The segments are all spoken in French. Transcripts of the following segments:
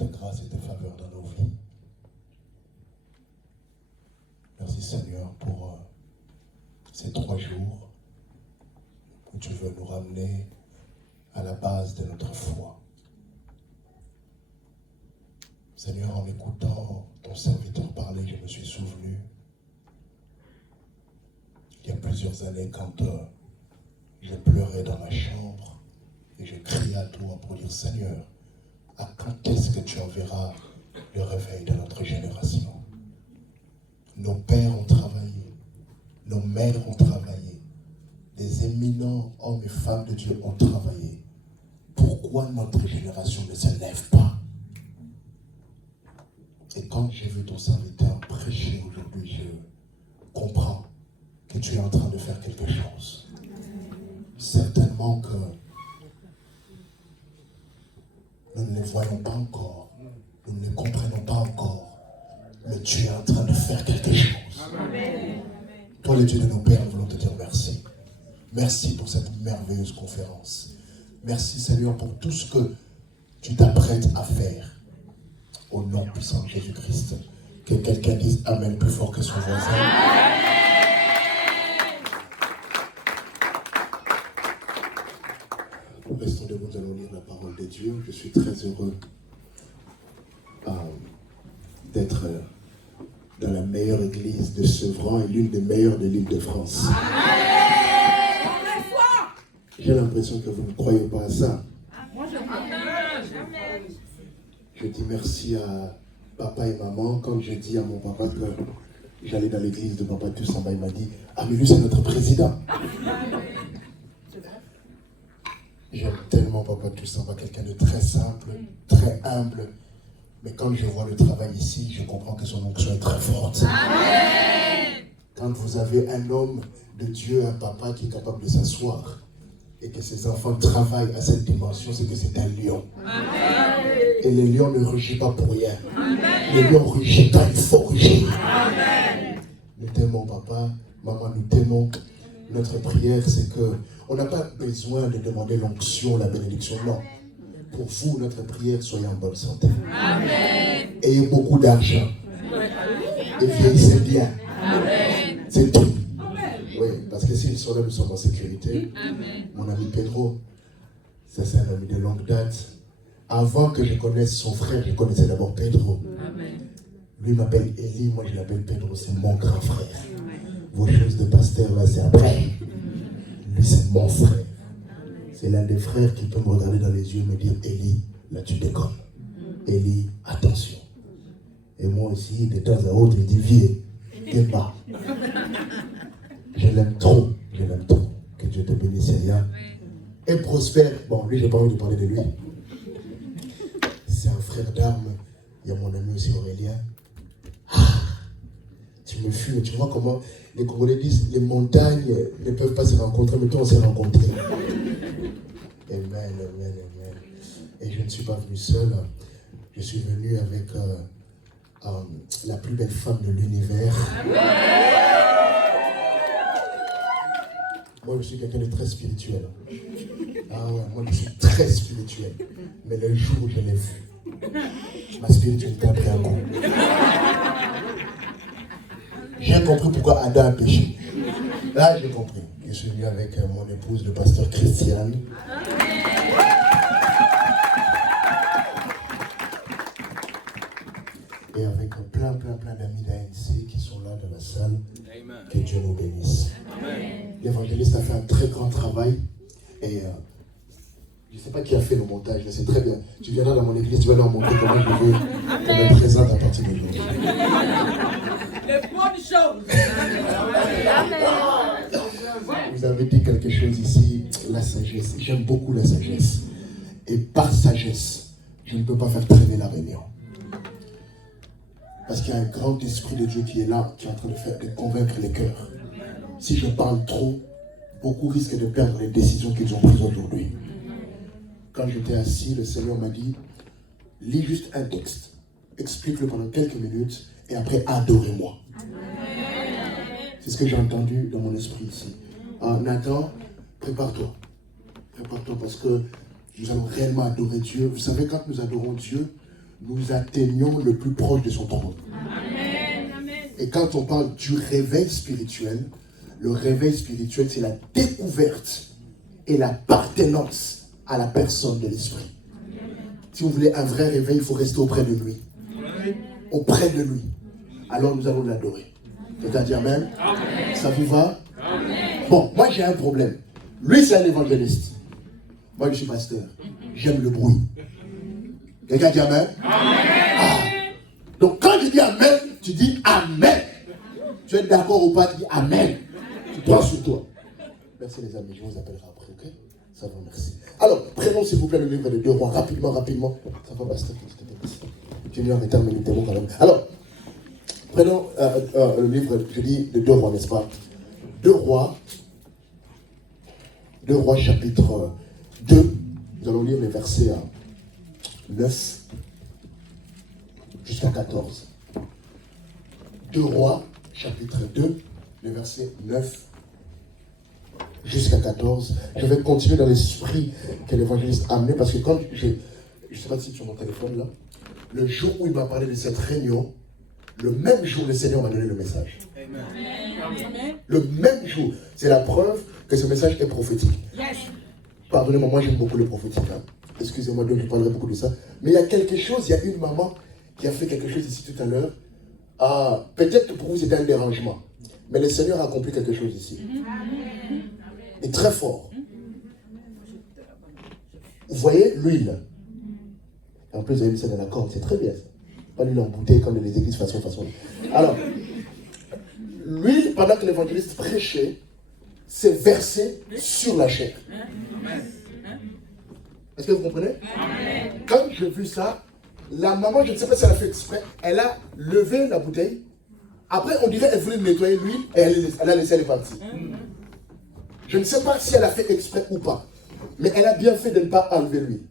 ta grâce et ta faveur dans nos vies. Merci Seigneur pour ces 3 jours où tu veux nous ramener à la base de notre foi. Seigneur, en écoutant ton serviteur parler, je me suis souvenu, il y a plusieurs années, quand je pleurais dans ma chambre et je criais à toi pour dire, Seigneur, à quand est-ce que tu enverras le réveil de notre génération? Nos pères ont travaillé, nos mères ont travaillé, les éminents hommes et femmes de Dieu ont travaillé. Pourquoi notre génération ne se lève pas? Et quand j'ai vu ton serviteur prêcher aujourd'hui, je comprends que tu es en train de faire quelque chose. Certainement que nous ne les voyons pas encore, nous ne les comprenons pas encore, mais tu es en train de faire quelque chose. Amen. Toi, le Dieu de nos pères, nous voulons te dire merci. Merci pour cette merveilleuse conférence. Merci Seigneur pour tout ce que tu t'apprêtes à faire. Au nom puissant de Jésus-Christ. Que quelqu'un dise Amen plus fort que son voisin. Restons debout, nous allons lire la parole de Dieu. Je suis très heureux d'être dans la meilleure église de Sevran et l'une des meilleures de l'Île-de-France. J'ai l'impression que vous ne croyez pas à ça. Je dis merci à papa et maman. Quand je dis à mon papa que j'allais dans l'église de Papa Toussamba, il m'a dit « Ah mais lui c'est notre président ». J'aime tellement Papa Toussamba, quelqu'un de très simple, très humble. Mais quand je vois le travail ici, je comprends que son onction est très forte. Amen. Quand vous avez un homme de Dieu, un papa qui est capable de s'asseoir et que ses enfants travaillent à cette dimension, c'est que c'est un lion. Amen. Et les lions ne rugissent pas pour rien. Amen. Les lions rugissent quand il faut rugir. Amen. Nous t'aimons papa, maman, nous t'aimons. Notre prière, c'est que on n'a pas besoin de demander l'onction, la bénédiction, non. Pour vous, notre prière, soyez en bonne santé. Amen. Ayez beaucoup d'argent. Et vieillissez bien. Amen. C'est tout. Amen. Oui, parce que s'ils sont là, nous sommes en sécurité. Amen. Mon ami Pedro, ça c'est un ami de longue date. Avant que je connaisse son frère, je connaissais d'abord Pedro. Amen. Lui m'appelle Élie, moi je l'appelle Pedro, c'est mon grand frère. Amen. Vos choses de pasteur là, c'est après. Lui c'est mon frère. C'est l'un des frères qui peut me regarder dans les yeux et me dire « Élie, là tu déconnes. Élie, attention. » Et moi aussi, de temps à autre, il dit « Vieux, t'es bas. » Je l'aime trop, je l'aime trop. Que Dieu te bénisse, Elia. Et prospère. Bon, lui, je n'ai pas envie de parler de lui. C'est un frère d'armes. Il y a mon ami aussi, Aurélien. Ah, tu me fumes. Tu vois comment les Congolais disent « Les montagnes ne peuvent pas se rencontrer, mais toi, on s'est rencontrés. » Amen, amen, amen. Et je ne suis pas venu seul. Je suis venu avec la plus belle femme de l'univers. Moi, je suis quelqu'un de très spirituel. Ah ouais, moi, je suis très spirituel. Mais le jour où je l'ai vue, ma spiritualité a pris un coup. J'ai compris pourquoi Adam a péché. Là, j'ai compris. Je suis venu avec mon épouse, le pasteur Christiane. Et avec plein d'amis d'ANC qui sont là dans la salle. Amen. Que Dieu nous bénisse. L'évangéliste a fait un très grand travail. Et je ne sais pas qui a fait le montage, mais c'est très bien. Tu viendras dans mon église, tu vas leur montrer comment je veux qu'on me présente à partir d'aujourd'hui. Les bonnes choses. Vous avez dit quelque chose ici, la sagesse. J'aime beaucoup la sagesse. Et par sagesse, je ne peux pas faire traîner la réunion. Parce qu'il y a un grand esprit de Dieu qui est là, qui est en train de convaincre les cœurs. Si je parle trop, beaucoup risquent de perdre les décisions qu'ils ont prises aujourd'hui. Quand j'étais assis, le Seigneur m'a dit, lis juste un texte, explique-le pendant quelques minutes, et après adorez-moi. C'est ce que j'ai entendu dans mon esprit ici. Nathan, prépare-toi. Prépare-toi parce que nous allons réellement adorer Dieu. Vous savez, quand nous adorons Dieu, nous atteignons le plus proche de son trône. Et quand on parle du réveil spirituel, le réveil spirituel, c'est la découverte et l'appartenance à la personne de l'Esprit. Si vous voulez un vrai réveil, il faut rester auprès de lui. Auprès de lui. Alors nous allons l'adorer. C'est-à-dire Amen. Ça vous va? Bon, moi j'ai un problème. Lui c'est un évangéliste. Moi je suis pasteur. J'aime le bruit. Quelqu'un dit Amen? Ah. Donc quand je dis Amen, tu dis Amen. Tu es d'accord ou pas, tu dis Amen. Tu prends sur toi. Merci les amis, je vous appellerai après, ok? Ça va, merci. Alors, prenons s'il vous plaît le livre de 2 Rois, rapidement. Ça va, pasteur? Tu viens en terminer tes mots quand même. Alors, prenons le livre, je dis, de 2 Rois, n'est-ce pas? 2 Rois chapitre 2. Nous allons lire les versets 9 jusqu'à 14. 2 Rois chapitre 2, les versets 9 jusqu'à 14. Je vais continuer dans l'esprit que l'évangéliste a amené, parce que quand je ne sais pas si sur mon téléphone là, le jour où il m'a parlé de cette réunion, le même jour, le Seigneur m'a donné le message. Amen. Le même jour. C'est la preuve que ce message est prophétique. Yes. Pardonnez-moi, moi j'aime beaucoup le prophétique. Hein. Excusez-moi, donc je parlerai beaucoup de ça. Mais il y a quelque chose, il y a une maman qui a fait quelque chose ici tout à l'heure. Peut-être que pour vous c'était un dérangement. Mais le Seigneur a accompli quelque chose ici. Amen. Et très fort. Vous voyez l'huile. En plus, vous avez mis ça dans la corde, c'est très bien ça. Pas l'huile en bouteille comme dans les églises façon. Alors, l'huile, pendant que l'évangéliste prêchait, s'est versée sur la chair. Est-ce que vous comprenez? Quand j'ai vu ça, la maman, je ne sais pas si elle a fait exprès, elle a levé la bouteille. Après, on dirait qu'elle voulait nettoyer l'huile et elle a laissé elle partir. Je ne sais pas si elle a fait exprès ou pas, mais elle a bien fait de ne pas enlever l'huile.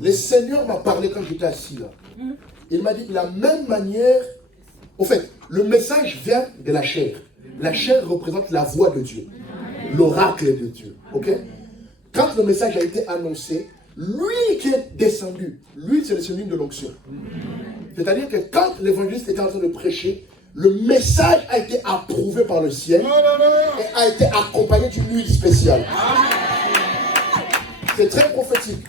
Le Seigneur m'a parlé quand j'étais assis là. Il m'a dit de la même manière. Au fait, le message vient de la chair. La chair représente la voix de Dieu, l'oracle de Dieu. Ok? Quand le message a été annoncé, l'huile qui est descendue, l'huile c'est le synonyme de l'onction. C'est-à-dire que quand l'évangéliste était en train de prêcher, le message a été approuvé par le ciel et a été accompagné d'une huile spéciale. C'est très prophétique.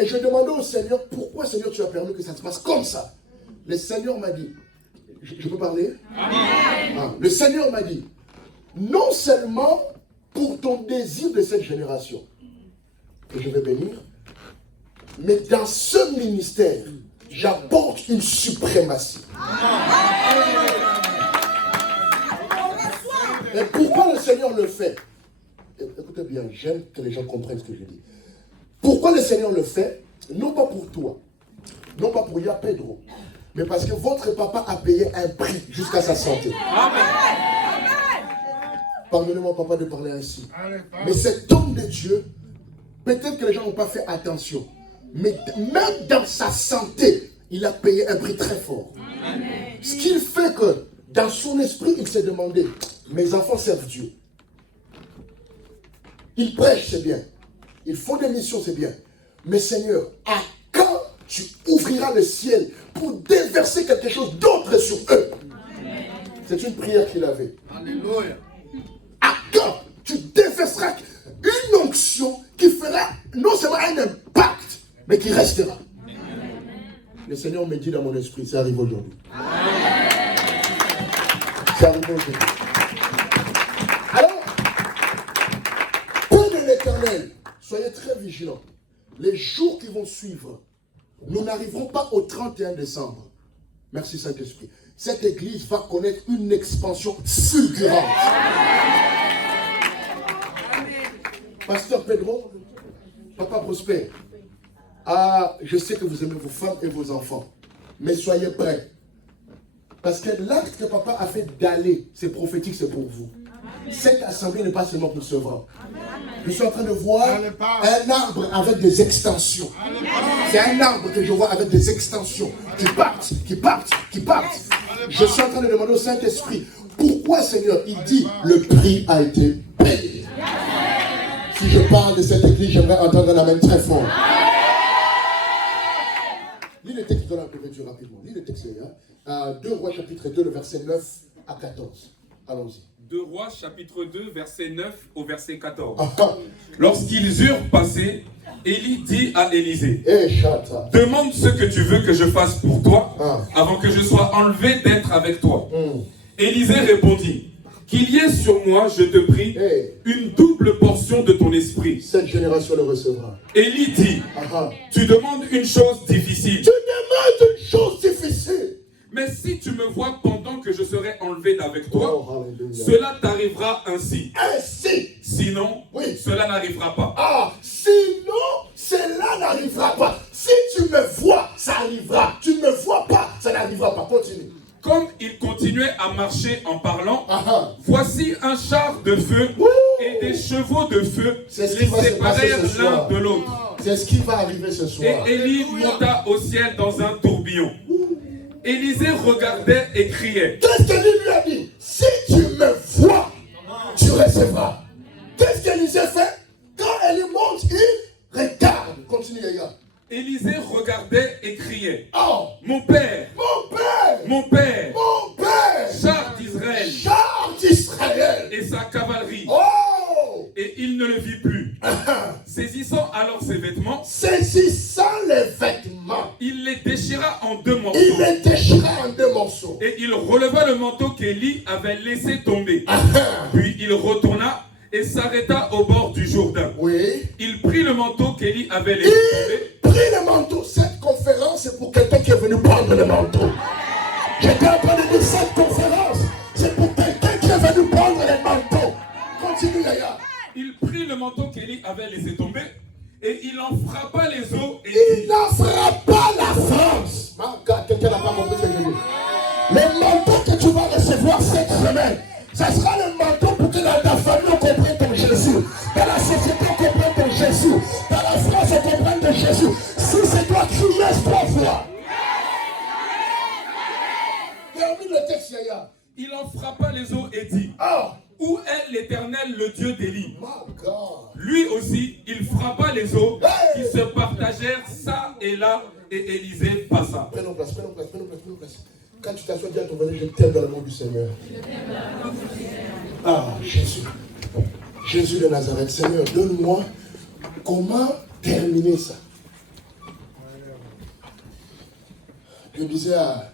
Et je demandais au Seigneur, pourquoi Seigneur tu as permis que ça se passe comme ça? Le Seigneur m'a dit, je peux parler? Le Seigneur m'a dit, non seulement pour ton désir de cette génération, que je vais bénir, mais dans ce ministère, j'apporte une suprématie. Et pourquoi le Seigneur le fait? Écoutez bien, j'aime que les gens comprennent ce que je dis. Pourquoi le Seigneur le fait? Non pas pour toi, non pas pour Ya Pedro, mais parce que votre papa a payé un prix jusqu'à sa santé. Pardonnez-moi papa de parler ainsi. Mais cet homme de Dieu, peut-être que les gens n'ont pas fait attention, mais même dans sa santé, il a payé un prix très fort. Ce qui fait que dans son esprit, il s'est demandé, mes enfants servent Dieu. Ils prêchent, c'est bien. Ils font des missions, c'est bien. Mais Seigneur, à quand tu ouvriras le ciel pour déverser quelque chose d'autre sur eux? C'est une prière qu'il avait. Alléluia. À quand tu déverseras une onction qui fera non seulement un impact, mais qui restera? Le Seigneur me dit dans mon esprit, ça arrive aujourd'hui. Ça arrive aujourd'hui. Alors, Père de l'Éternel, soyez très vigilants. Les jours qui vont suivre, nous n'arriverons pas au 31 décembre. Merci Saint-Esprit. Cette église va connaître une expansion fulgurante. Pasteur Pedro, Papa Prosper, je sais que vous aimez vos femmes et vos enfants, mais soyez prêts. Parce que l'acte que papa a fait d'aller, c'est prophétique, c'est pour vous. Cette assemblée n'est pas seulement pour ce vent. Je suis en train de voir un arbre avec des extensions. C'est un arbre que je vois avec des extensions qui partent, qui partent, qui partent. Je suis en train de demander au Saint-Esprit, pourquoi Seigneur, il dit, le prix a été payé. Si je parle de cette église, j'aimerais entendre un amen très fort. texte de la couverture rapidement. Lis le texte là. 2 Rois chapitre 2, le verset 9 à 14. Allons-y. 2 Rois chapitre 2, verset 9 au verset 14. Ah. Lorsqu'ils eurent passé, Élie dit à Élisée, Chata. demande ce que tu veux que je fasse pour toi avant que je sois enlevé d'être avec toi. Élisée répondit, qu'il y ait sur moi, je te prie, une double portion de ton esprit. Cette génération le recevra. Élie dit, tu demandes une chose difficile. Tu demandes une chose difficile. Mais si tu me vois pendant que je serai enlevé d'avec toi, cela t'arrivera ainsi. Ainsi. Sinon, cela n'arrivera pas. Sinon, cela n'arrivera pas. Si tu me vois, ça arrivera. Tu ne me vois pas, ça n'arrivera pas. Continue. Comme il continuait à marcher en parlant, voici un char de feu et des chevaux de feu les séparèrent l'un de l'autre. C'est ce qui va arriver ce soir. Et Élie monta au ciel dans un tourbillon. Élisée regardait et criait. Qu'est-ce qu'Élie lui a dit? Si tu me vois, tu recevras. Qu'est-ce qu'Élisée fait? Quand Élie monte, il regarde. Continue, les gars. Élisée regardait et criait. Oh, mon père, mon père, mon père, mon père, char d'Israël, char d'Israël, et sa cavalerie. Oh, et il ne le vit plus. Saisissant alors ses vêtements, il les déchira en 2 morceaux. Et il releva le manteau qu'Élie avait laissé tomber. Puis il retourna et s'arrêta au bord du Jourdain. Il prit le manteau qu'Élie avait laissé tomber. Le manteau. Cette conférence, c'est pour quelqu'un qui est venu prendre le manteau. J'étais en train de dire cette conférence, c'est pour quelqu'un qui est venu prendre le manteau. Continue, Yaya. Il prit le manteau qu'Élie avait laissé tomber et il en frappa les os. Et il n'en frappa la France. Quelqu'un n'a pas compris ce que je dis. Le manteau que tu vas recevoir cette semaine, ça sera le manteau pour que dans ta famille on comprenne ton Jésus. Dans la société on comprenne ton Jésus. Dans la France on comprenne ton Jésus. Si c'est toi qui laisses 3 fois. Termine le texte, Yaya. Il en frappa les os et dit, où est l'Éternel, le Dieu d'Élie? Lui aussi, il frappa les os qui se partagèrent ça et là, et Élisée passa. Prenons place. Quand tu t'assois, dis à ton voisin, je t'aime dans le nom du Seigneur. Jésus. Jésus de Nazareth. Seigneur, donne-moi comment terminer ça. Je disais à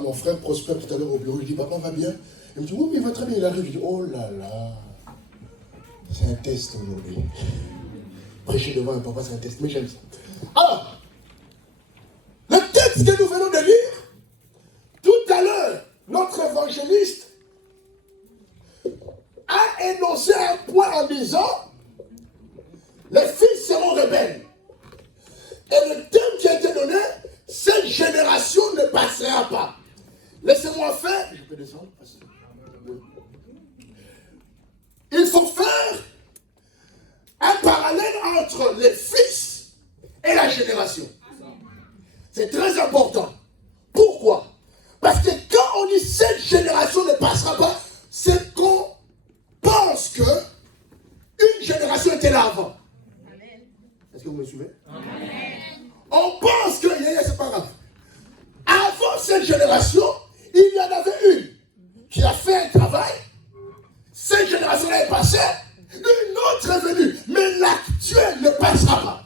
mon frère Prosper tout à l'heure au bureau, je dis, papa va bien? Il me dit, oui, il va très bien, il arrive. Je dis, oh là là, c'est un test aujourd'hui. Prêcher devant un papa, c'est un test, mais j'aime ça. Alors, le texte que nous venons de lire, tout à l'heure, notre évangéliste a énoncé un point en disant, les fils seront rebelles. Et le thème qui a été donné, cette génération ne passera pas. Laissez-moi faire. Je peux descendre? Il faut faire un parallèle entre les fils et la génération. C'est très important. Pourquoi? Parce que quand on dit cette génération ne passera pas, c'est qu'on pense que une génération était là avant. Est-ce que vous me suivez? Amen. On pense que, c'est pas grave. Avant cette génération, il y en avait une qui a fait un travail. Cette génération-là est passée, une autre est venue, mais l'actuelle ne passera pas.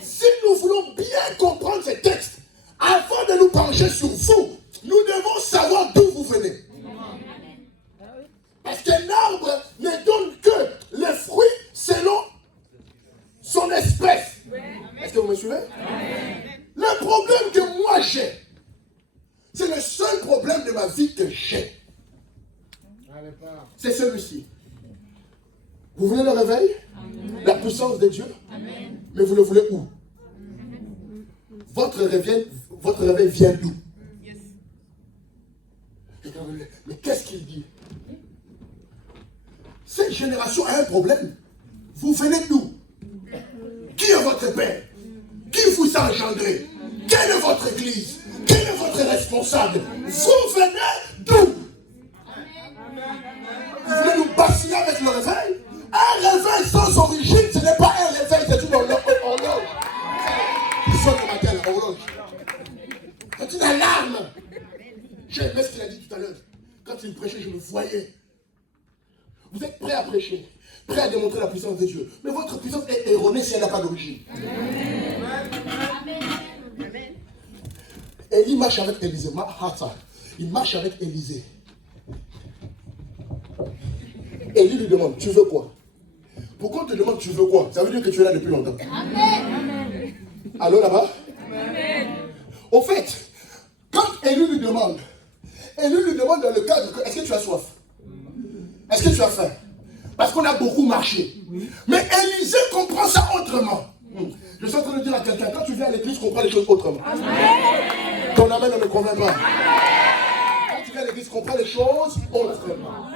Si nous voulons bien comprendre ces textes, avant de nous pencher sur vous, nous devons savoir d'où vous venez. Parce qu'un arbre ne donne que les fruits selon son espèce. Est-ce que vous me suivez? Le problème que moi j'ai, c'est le seul problème de ma vie que j'ai. C'est celui-ci. Vous voulez le réveil? Amen. La puissance de Dieu? Amen. Mais vous le voulez où? Votre réveil vient d'où? Yes. Mais qu'est-ce qu'il dit? Cette génération a un problème. Vous venez d'où? Qui est votre père? Qui vous a engendré? Quelle est votre église? Quel est votre responsable? Vous venez d'où? Vous voulez nous bassiner avec le réveil? Un réveil sans origine, ce n'est pas un réveil, c'est une horloge. Il sonne le matin, l'horloge. une alarme. J'ai aimé ce qu'il a dit tout à l'heure. Quand il prêchait, je me voyais. Vous êtes prêts à prêcher, prêts à démontrer la puissance de Dieu. Mais votre puissance est erronée si elle n'a pas d'origine. Élie marche avec Élisée. Il marche avec Élisée. Élie lui demande, tu veux quoi? Pourquoi on te demande tu veux quoi? Ça veut dire que tu es là depuis longtemps. Amen. Allô là-bas? Amen. Au fait, quand Élie lui demande dans le cadre que, est-ce que tu as soif? Est-ce que tu as faim? Parce qu'on a beaucoup marché. Mais Élisée comprend ça autrement. Je suis en train de dire à quelqu'un, quand tu viens à l'église, comprends les choses autrement. Amen. Ton amen ne me convainc pas. Quand tu viens à l'église, comprends les choses autrement.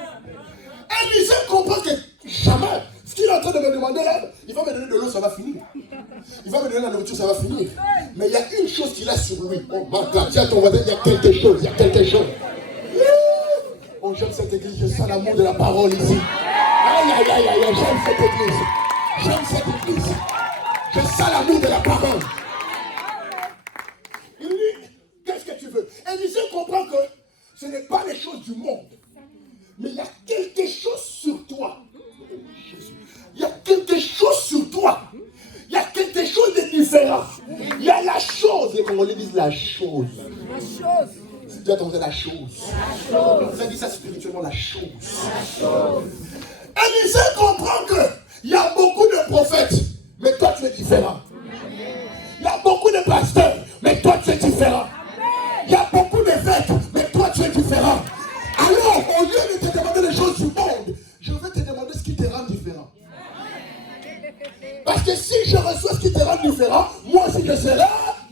Élisée comprend que jamais, ce qu'il est en train de me demander là, il va me donner de l'eau, ça va finir. Il va me donner la nourriture, ça va finir. Mais il y a une chose qu'il a sur lui. Oh my God, tiens ton voisin, il y a quelque chose, il y a quelque chose. Oh, j'aime cette église, je sens l'amour de la parole ici. Aïe, aïe, aïe, aïe, j'aime cette église. J'aime cette église. Je sens l'amour de la parole. Il dit, qu'est-ce que tu veux? Élisée comprend que ce n'est pas les choses du monde. Mais il y a quelque chose sur toi. Il y a quelque chose sur toi. Il y a quelque chose de différent. Il y a la chose. Les Congolais disent la chose. La chose. Tu as entendu la chose. Vous avez dit ça spirituellement, la chose. Élisée comprend qu'il y a beaucoup de prophètes, mais toi tu es différent. Il y a beaucoup de pasteurs, mais toi tu es différent. Il y a beaucoup d'évêques, mais toi tu es différent. Alors, au lieu de te demander les choses du monde, je vais te demander ce qui te rend différent. Parce que si je reçois ce qui te rend différent, moi aussi je serai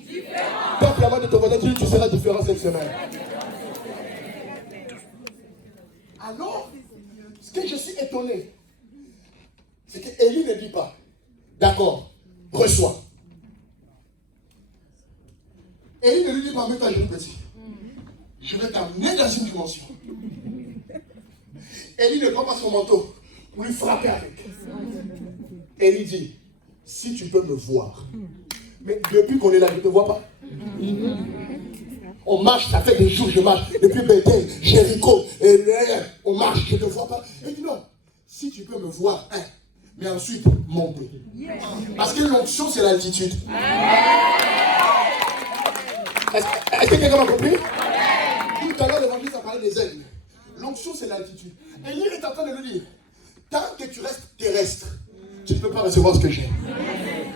différent. Donc la main de ton voisin, tu seras différent cette semaine. Alors, ce que je suis étonné, c'est qu'Élie ne dit pas, d'accord, reçois. Élie ne lui dit pas, mets toi, jeune petit. Je vais t'amener dans une dimension. Élie ne prend pas son manteau pour lui frapper avec. Élie dit, si tu peux me voir. Mais depuis qu'on est là, je ne te vois pas. On marche, ça fait des jours que je marche. Depuis Bethel, Jéricho, on marche, je ne te vois pas. Il dit non, si tu peux me voir, mais ensuite monter. Parce que l'onction, c'est l'altitude. Est-ce que quelqu'un m'a compris? Tout à l'heure, l'évangile a parlé des aigles. L'onction, c'est l'altitude. Élie est en train de le dire. Tant que tu restes terrestre, tu ne peux pas recevoir ce que j'ai.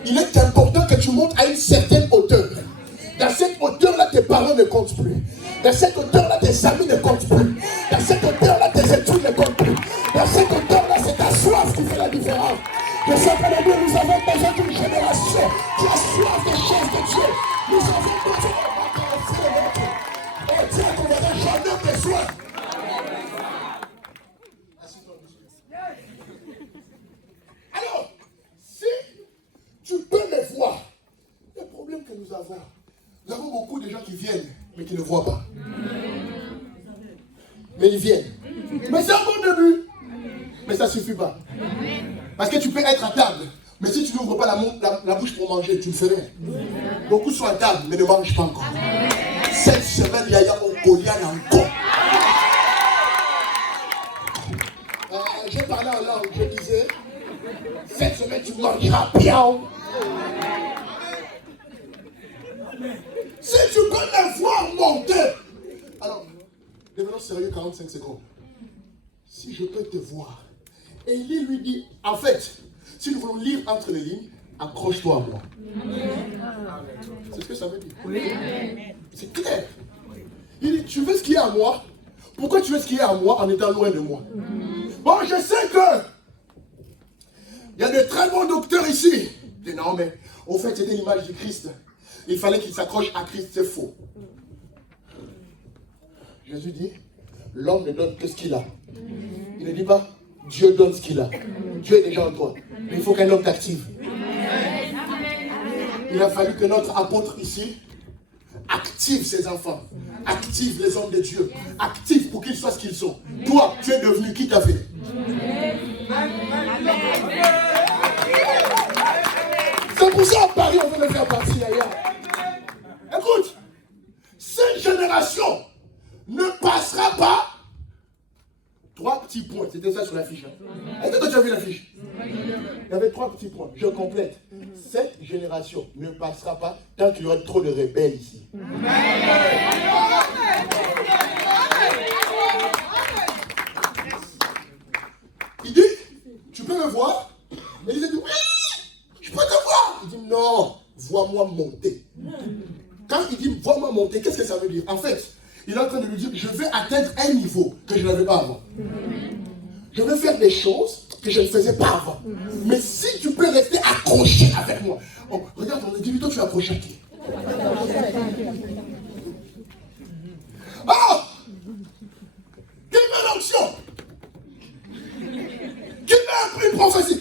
Il est important que tu montes à une certaine hauteur. Dans cette hauteur-là, tes parents ne comptent plus. Dans cette hauteur-là, tes amis ne comptent plus. Dans cette hauteur-là, tes études ne comptent plus. Dans cette hauteur-là, c'est ta soif qui fait la différence. Je sais que nous avons besoin d'une génération qui a soif des choses de Dieu. Nous avons besoin de notre. Oh Dieu, qu'on n'aurait jamais besoin. Alors, si tu peux me voir, le problème que nous avons beaucoup de gens qui viennent, mais qui ne voient pas. Mais ils viennent. Mais c'est un bon début. Mais ça ne suffit pas. Parce que tu peux être à table, mais si tu n'ouvres pas la bouche pour manger, tu ne fais rien. Beaucoup sont à table, mais ne mangent pas encore. Cette semaine, il y a un Goliath encore. J'ai parlé en langue, je disais, cette semaine, tu mangeras bien. Si tu peux me voir monter. Alors, devenons sérieux 45 secondes. Si je peux te voir. Élie lui dit, en fait, si nous voulons lire entre les lignes, accroche-toi à moi. C'est ce que ça veut dire. Oui. C'est clair. Il dit, tu veux ce qui est à moi? Pourquoi tu veux ce qui est à moi en étant loin de moi? Bon, je sais que il y a de très bons docteurs ici. Il dit, non, mais au fait, c'était l'image du Christ. Il fallait qu'il s'accroche à Christ, c'est faux. Jésus dit, l'homme ne donne que ce qu'il a. Il ne dit pas, Dieu donne ce qu'il a. Dieu est déjà en toi. Mais il faut qu'un homme t'active. Il a fallu que notre apôtre ici active ses enfants. Active les hommes de Dieu. Active pour qu'ils soient ce qu'ils sont. Toi, tu es devenu qui t'a fait. C'est pour ça à Paris, on veut me faire partie d'ailleurs. Écoute, si petits points. C'était ça sur l'affiche. Est-ce que toi tu as vu l'affiche? Il y avait 3 petits points. Je complète. Cette génération ne passera pas tant qu'il y aura trop de rebelles ici. Il dit, tu peux me voir? Et il dit, oui, je peux te voir. Il dit, non, vois-moi monter. Quand il dit, vois-moi monter, qu'est-ce que ça veut dire? En fait, il est en train de lui dire, je vais atteindre un niveau que je n'avais pas avant. Je vais faire des choses que je ne faisais pas avant. Mais si tu peux rester accroché avec moi. Oh, regarde, on dit, toi tu es accroché à qui? Oh! Qui veut l'onction? Qui veut une prophétie?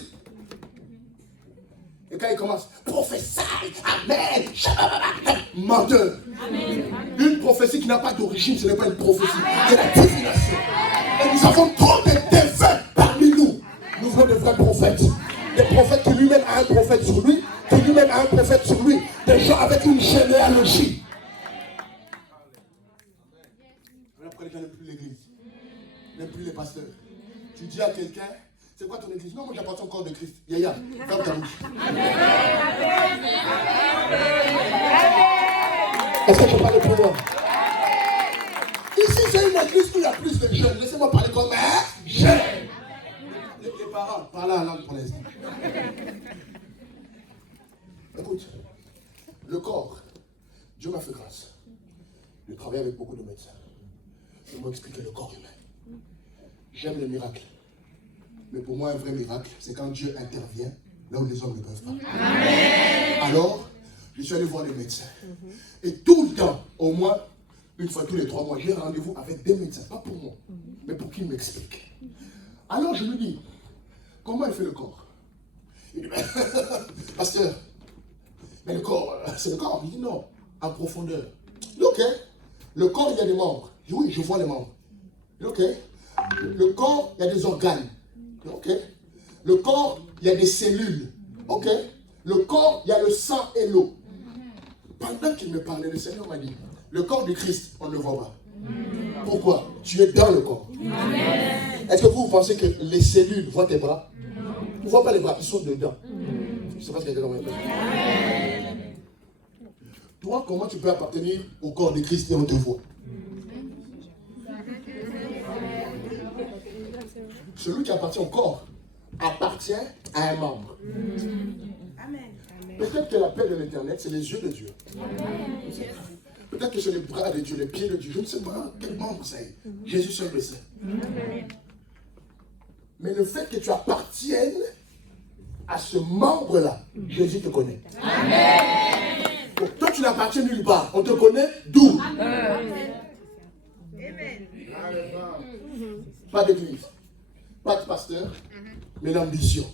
Et quand il commence, prophétie, amen, menteur. Une prophétie qui n'a pas d'origine, ce n'est pas une prophétie, c'est la divination. Et nous avons trop de défunts parmi nous. Nous voulons de vrais prophètes. Des prophètes qui lui-même a un prophète sur lui, qui lui-même a un prophète sur lui. Des gens avec une généalogie. Voilà pourquoi les gens n'aiment plus l'église, n'aiment plus les pasteurs. Tu dis à quelqu'un, c'est quoi ton église? Non, moi j'appartiens au corps de Christ. Yaya, ferme ta bouche. Est-ce que je peux parler pour moi? Ici, c'est une église où il y a plus de jeunes. Laissez-moi parler comme un jeune. Les parents, parlez en langue pour l'instant. Écoute, le corps, Dieu m'a fait grâce. Je travaille avec beaucoup de médecins. Ils m'ont expliqué le corps humain. J'aime les miracles. Mais pour moi, un vrai miracle, c'est quand Dieu intervient là où les hommes ne peuvent pas. Amen. Alors, je suis allé voir les médecins. Et tout le temps, au moins, une fois tous les 3 mois, j'ai rendez-vous avec des médecins. Pas pour moi, mais pour qu'ils m'expliquent. Alors, je lui dis, comment il fait le corps? Il dit, pasteur, mais le corps, c'est le corps. Il dit, non, en profondeur. Il dit, ok. Le corps, il y a des membres. Je dis, oui, je vois les membres. Il dit, ok. Le corps, il y a des organes. Ok. Le corps, il y a des cellules. Ok. Le corps, il y a le sang et l'eau. Pendant qu'il me parlait, le Seigneur m'a dit, le corps du Christ, on ne le voit pas. Pourquoi? Tu es dans le corps. Est-ce que vous pensez que les cellules voient tes bras? Tu ne vois pas les bras, ils sont dedans. Je ne sais pas ce qu'il y a dedans. Toi, comment tu peux appartenir au corps de Christ et on te voit? Celui qui appartient au corps appartient à un membre. Peut-être que la paix de l'éternel, c'est les yeux de Dieu. Peut-être que c'est les bras de Dieu, les pieds de Dieu. Je ne sais pas quel membre c'est. Jésus seul le sait. Mais le fait que tu appartiennes à ce membre-là, Jésus te connaît. Donc, toi, tu n'appartiens nulle part. On te connaît d'où? Pas d'église. Pas de pasteur, mais l'ambition.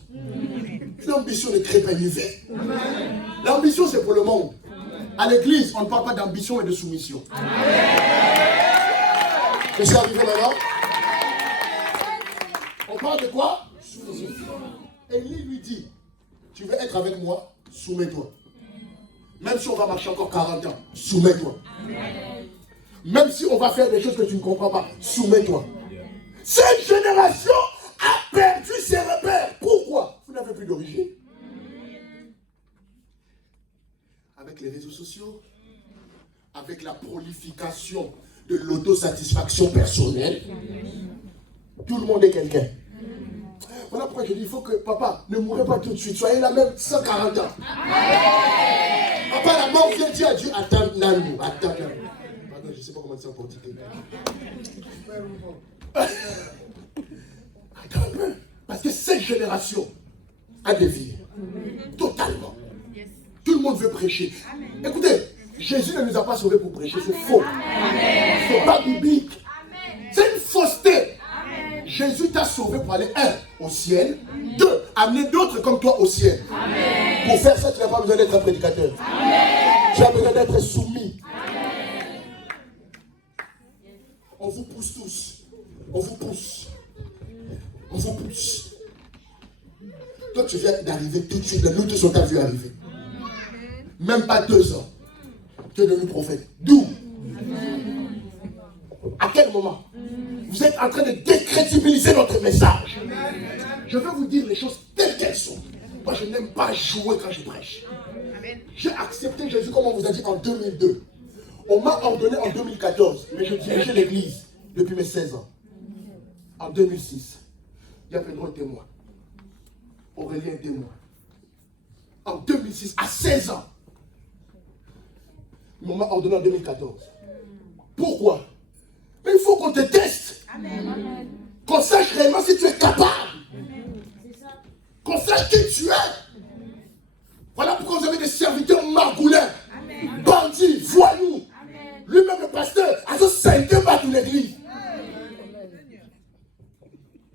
L'ambition ne crée pas une vie. L'ambition, c'est pour le monde. À l'église, on ne parle pas d'ambition, mais de soumission. Je suis arrivé maintenant. On parle de quoi? Soumission. Élie lui dit, tu veux être avec moi? Soumets-toi. Même si on va marcher encore 40 ans, soumets-toi. Même si on va faire des choses que tu ne comprends pas, soumets-toi. Cette génération a perdu ses repères. Pourquoi? Vous n'avez plus d'origine. Avec les réseaux sociaux, avec la prolification de l'autosatisfaction personnelle, tout le monde est quelqu'un. Voilà pourquoi je dis, il faut que papa ne mourrez pas tout de suite. Soyez là même 140 ans. Papa, la mort vient dire à Dieu, attends, Nanou, attends, Nanou. Pardon, je ne sais pas comment c'est en portugais. Attends un peu. Parce que cette génération a dévié. Totalement. Tout le monde veut prêcher. Écoutez, Jésus ne nous a pas sauvés pour prêcher, c'est faux. C'est pas biblique. C'est une fausseté. Jésus t'a sauvé pour aller, 1, au ciel, 2, amener d'autres comme toi au ciel. Pour faire ça, tu n'as pas besoin d'être un prédicateur. Tu as besoin d'être soumis. On vous pousse tous. On vous pousse. On vous pousse. Toi, tu viens d'arriver tout de suite. Nous tous on t'a vu arriver. Même pas 2 ans. Tu es devenu prophète. D'où? À quel moment? vous êtes en train de décrédibiliser notre message. Je vais vous dire les choses telles qu'elles sont. Moi, je n'aime pas jouer quand je prêche. J'ai accepté Jésus, comme on vous a dit, en 2002. On m'a ordonné en 2014, mais je dirigeais l'église depuis mes 16 ans. En 2006, il y a Pedro témoin. Aurélien témoin. En 2006, à 16 ans, on m'a ordonné en 2014. Pourquoi? Mais il faut qu'on te teste. Amen. Qu'on sache réellement si tu es capable. Qu'on sache qui tu es. Voilà pourquoi vous avez des serviteurs margoulins, bandits, voyous. Lui-même le pasteur a ce 5e battre l'église.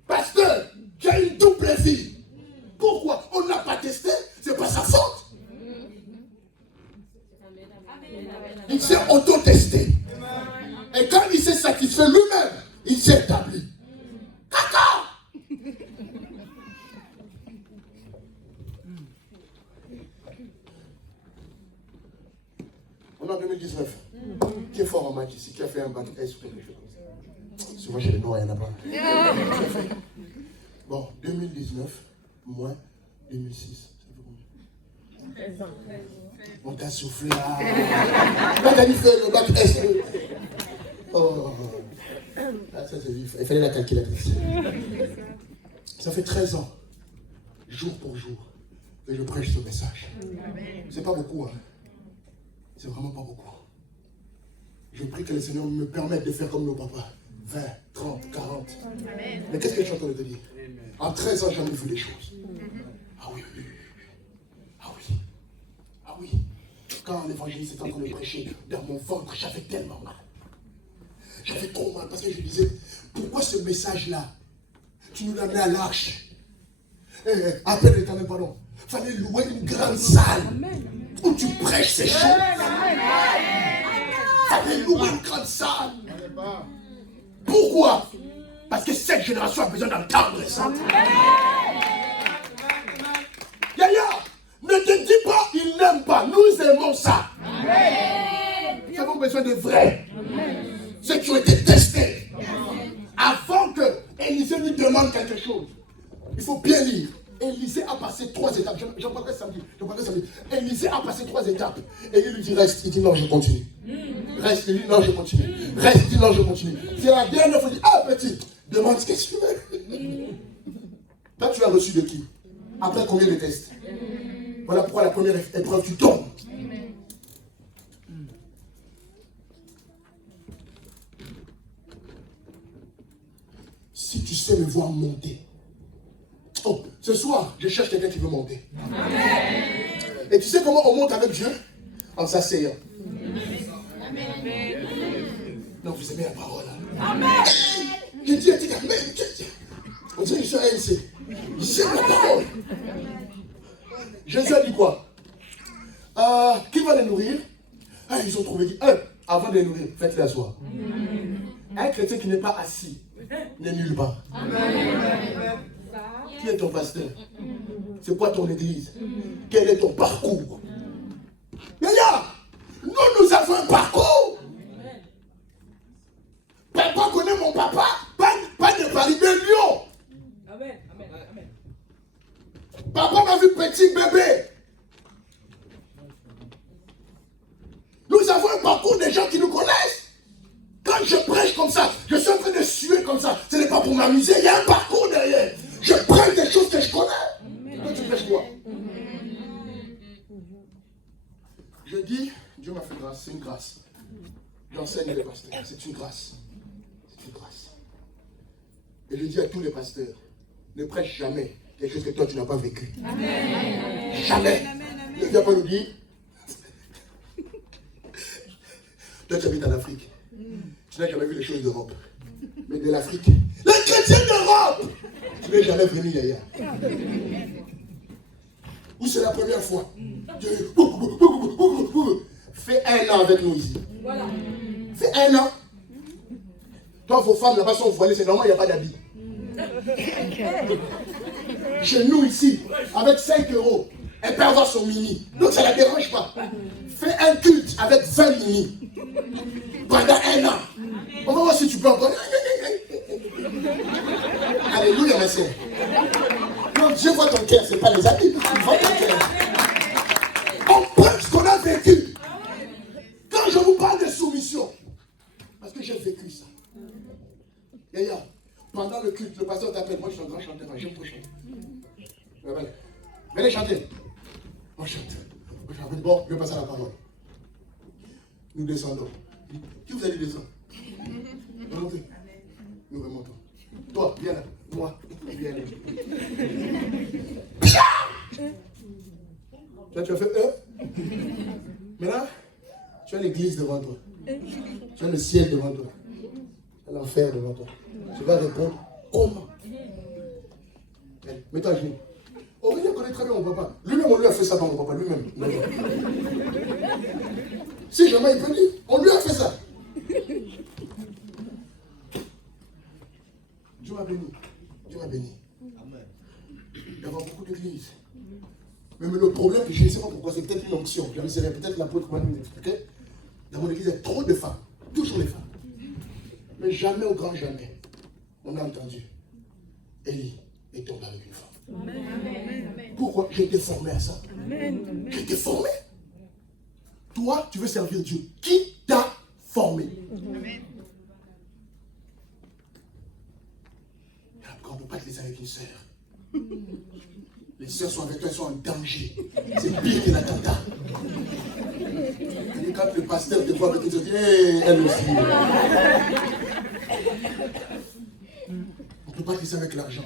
Pasteur, qui a une double vie. Pourquoi? On n'a pas testé, c'est pas sa faute. Il s'est auto-testé. Et quand il s'est satisfait lui-même, il s'est établi. Caca! On est en 2019. Qui est fort en maths ici? Qui a fait un bac S ou quelque chose comme ça? Souvent chez les noirs, il n'y en a pas. Bon, 2019, moins 2006. On t'a soufflé là. Là, t'as dit faire le bac S. Oh. Ah, ça c'est vif. Il fallait la calculatrice. Ça fait 13 ans, jour pour jour, que je prêche ce message. C'est pas beaucoup, hein. C'est vraiment pas beaucoup. Je prie que le Seigneur me permette de faire comme nos papas. 20, 30, 40. Mais qu'est-ce que je suis en train de te dire? En 13 ans, j'ai jamais vu les choses. Ah oui, oui, oui. Ah oui. Ah oui. Quand l'évangéliste était en train de prêcher, dans mon ventre, j'avais tellement mal. J'avais trop mal parce que je disais, pourquoi ce message-là, tu nous l'as mis à l'arche? Appelle l'Éternel, pardon. Il fallait louer une grande salle où tu prêches ces choses. Il fallait louer une grande salle. Pourquoi? Parce que cette génération a besoin d'entendre ça. Yaya, ne te dis pas, il n'aime pas. Nous aimons ça. Nous avons besoin de vrai. Ceux qui ont été testés. Avant que Élisée lui demande quelque chose, il faut bien lire. Élisée a passé 3 étapes. J'en parlerai samedi. Élisée a passé 3 étapes. Et il lui dit reste. Il dit non, je continue. Reste. Il dit non, je continue. Reste. Il dit non, je continue. C'est la dernière fois. Il dit ah petit, demande ce que tu veux. Toi, tu as reçu de qui? Après combien de tests? Voilà pourquoi la première épreuve, tu tombes. Si tu sais me voir monter. Oh, ce soir, je cherche quelqu'un qui veut monter. Amen. Et tu sais comment on monte avec Dieu? En s'asseyant. Non, vous aimez la parole. Hein? Amen. Je dis à tes amen. On dirait que je suis ANC. J'aime la parole. Jésus a dit quoi? Qui va les nourrir? Ils ont trouvé dit, avant de les nourrir, faites-les asseoir. Un chrétien qui n'est pas assis n'est nulle part. Amen. Qui est ton pasteur? C'est quoi ton église? Quel est ton parcours? Yaya, nous avons un parcours. Papa connaît mon papa, pas de Paris, de Lyon. Amen. Papa m'a vu petit bébé. Nous avons un parcours des gens qui nous connaissent. Quand je prêche comme ça, je suis en train de suer comme ça. Ce n'est pas pour m'amuser, il y a un parcours derrière. Je prends des choses que je connais. Toi, tu prêches quoi? Je dis, Dieu m'a fait grâce, c'est une grâce. J'enseigne les pasteurs, c'est une grâce. C'est une grâce. Et je dis à tous les pasteurs, ne prêche jamais quelque chose que toi tu n'as pas vécu. Amen. Jamais. Ne viens pas nous dire. Toi tu habites en Afrique. Tu n'as jamais vu les choses d'Europe. Mais de l'Afrique. Les chrétiens d'Europe! Tu n'es jamais venu ailleurs. Ou c'est la première fois. Fais 1 an avec nous ici. Voilà. Fais 1 an. Toi, vos femmes là-bas sont voilées, c'est normal, il n'y a pas d'habit. Chez nous ici, avec 5 €, elle peut avoir son mini. Donc ça ne la dérange pas. Fais un culte avec 20 mini. Pendant 1 an. On va voir si tu peux encore. Alléluia, ma sœur. Non, Dieu voit ton cœur, ce n'est pas les amis. Il voit ton cœur. On prend ce qu'on a vécu. Quand je vous parle de soumission, parce que j'ai vécu ça. D'ailleurs, pendant le culte, le pasteur t'appelle. Moi, je suis un grand chanteur. J'aime trop chanter. Venez chanter. On chante. Bon, je vais passer à la parole. Nous descendons. Qui vous a dit descendre? Remontez. Nous remontons. Toi, viens là. Moi, viens là. Là, tu as fait Maintenant, tu as l'église devant toi. Tu as le ciel devant toi. Tu as l'enfer devant toi. Tu vas répondre comment? Mets-toi à genoux. Aurélien connaît très bien mon papa. Lui-même, on lui a fait ça dans mon papa. Lui-même. Si jamais il peut dire, on lui a fait ça. Dieu m'a béni. Dieu m'a béni. Il y a beaucoup d'églises. Mais le problème que je ne sais pas pourquoi, c'est peut-être une onction. Je ne sais pas, peut-être l'apôtre va nous expliquer. Dans mon église, il y a trop de femmes. Toujours les femmes. Mais jamais au grand jamais, on a entendu Élie est tombé avec une femme. Amen. Pourquoi? J'ai été formé à ça. J'ai été formé. Toi, tu veux servir Dieu. Qui t'a formé? Amen. On ne peut pas te laisser avec une sœur. Les sœurs sont avec toi, elles sont en danger. C'est pire que l'attentat. Et quand le pasteur te voit avec une sœur, il dit hey, elle aussi. On ne peut pas te laisser avec l'argent.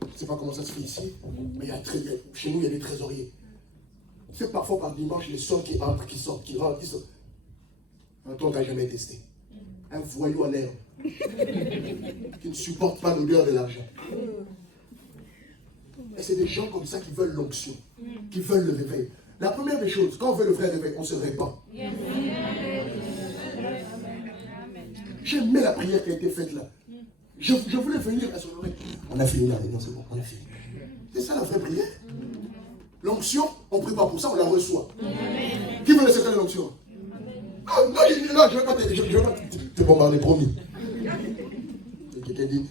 Je ne sais pas comment ça se fait ici, mais chez nous, il y a des trésoriers. C'est parfois par dimanche, les sommes qui entrent, qui sortent, qui rentrent, qui sortent. Un ton n'a jamais testé. Un voyou à l'air qui ne supporte pas l'odeur de l'argent. Et c'est des gens comme ça qui veulent l'onction, qui veulent le réveil. La première des choses, quand on veut le vrai réveil, on se répand. J'aimais la prière qui a été faite là. Je voulais venir à son oreille. On a fini la réunion, c'est bon, on a fini. C'est ça la vraie prière. L'onction, on ne prie pas pour ça, on la reçoit. Qui veut le secret de l'onction? Ah, non, je ne vais pas te bombarder, promis. Quelqu'un dit,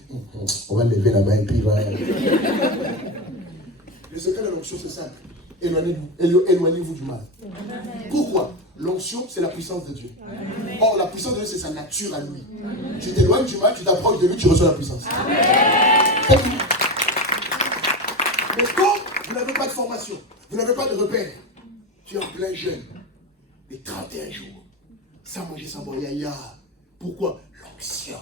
on va lever la main et puis il va... Le secret de l'onction, c'est simple. Éloignez-vous du mal. Pourquoi? L'onction, c'est la puissance de Dieu. Or, la puissance de Dieu, c'est sa nature à lui. Tu t'éloignes du mal, tu t'approches de lui, tu reçois la puissance. Mais quand vous n'avez pas de formation, vous n'avez pas de repère, tu es en plein jeûne, des 31 jours, sans manger, sans boire, yaya. Pourquoi? L'onction.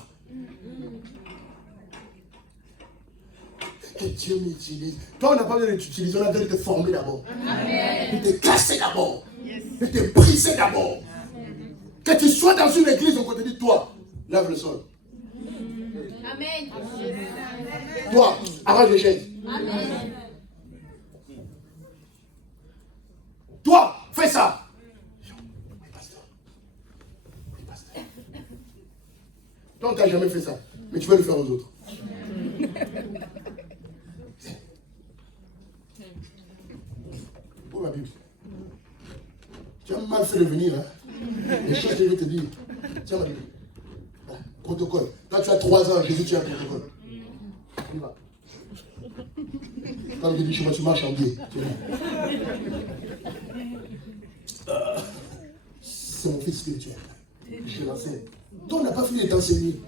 Que Dieu m'utilise. Toi, on n'a pas besoin de t'utiliser, on a besoin de te former d'abord. De te casser d'abord. De te briser d'abord. Que tu sois dans une église, on te dit, toi, lave le sol. Amen. Toi, arrange les chaises. Amen. Toi, fais ça. Oui, pasteur. Oui, pasteur. Toi, on ne t'a jamais fait ça. Mais tu vas le faire aux autres. Pour ma Bible. Tu as mal fait de venir, hein? Les choses que je vais te dire. Tiens ma Bible. Protocole. Quand tu as 3 ans, Jésus, tu as un protocole. On y va. Quand je dis chez moi, tu marches en biais. C'est mon fils spirituel. Je l'enseigne. Toi, on n'a pas fini de t'enseigner.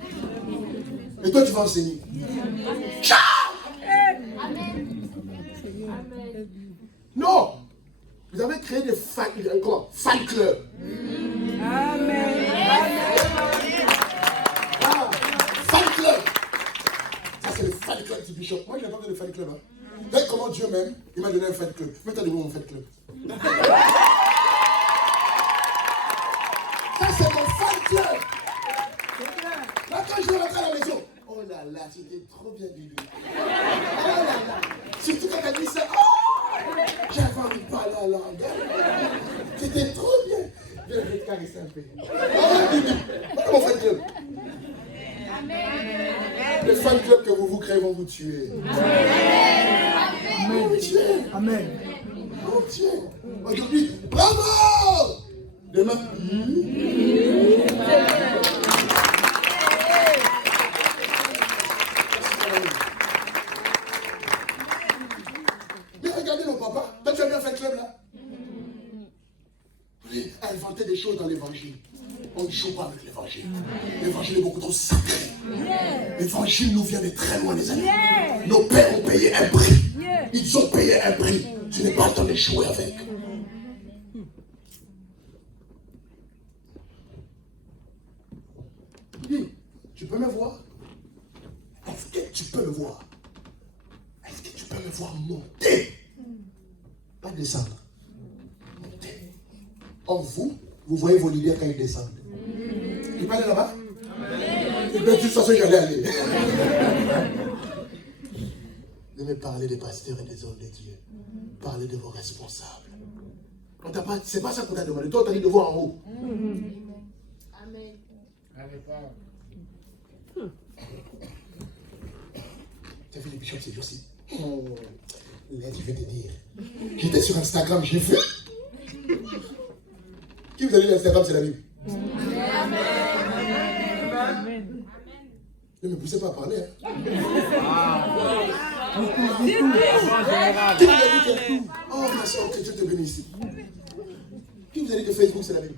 Et toi, tu vas enseigner. Ciao! Amen. Non! Vous avez créé des fan clubs. Amen. Ah, fan club. Ça, c'est le fan club du bishop. Moi, j'ai pas fait de fan club. Hein. Vous savez comment Dieu m'aime? Il m'a donné un fan club. Mettez-vous mon fan club. Ça, c'est mon fan club. Là, quand je vais rentrer à la maison, oh là là, c'était trop bien, Bibi. Oh là là. Surtout quand elle dit ça, oh! J'avais envie de parler à langue. C'était trop bien. Je vais te caresser un peu. Oh, Bibi. Voilà mon fan club. Les fan clubs que vous créez vont vous tuer. Amen. Vont vous tuer. Amen. Vont vous tuer. Aujourd'hui, bravo! Demain, à inventer des choses dans l'évangile. On ne joue pas avec l'évangile. L'évangile est beaucoup trop sacré. L'évangile nous vient de très loin, les amis. Nos pères ont payé un prix. Ils ont payé un prix. Tu n'es pas en train de jouer avec. Dis, tu peux me voir? Est-ce que tu peux me voir? Est-ce que tu peux me voir monter? Pas descendre. Monter. En vous, vous voyez vos leaders quand ils descendent. Tu peux aller là-bas? Et de toute façon, j'allais aller. Ne me parlez des pasteurs et des hommes de Dieu. Parlez de vos responsables. C'est pas ça qu'on t'a demandé. Toi, on t'a dit de voir en haut. Amen. Tu as vu les bishops ces jours-ci? Là, je vais te dire. J'étais sur Instagram, j'ai vu. Qui vous a dit l'Instagram, c'est la Bible? Amen. Ne me poussez pas à parler. Hein. Qui vous a dit que... Oh, ma soeur, que Dieu te bénisse. Qui vous a dit que Facebook, c'est la Bible?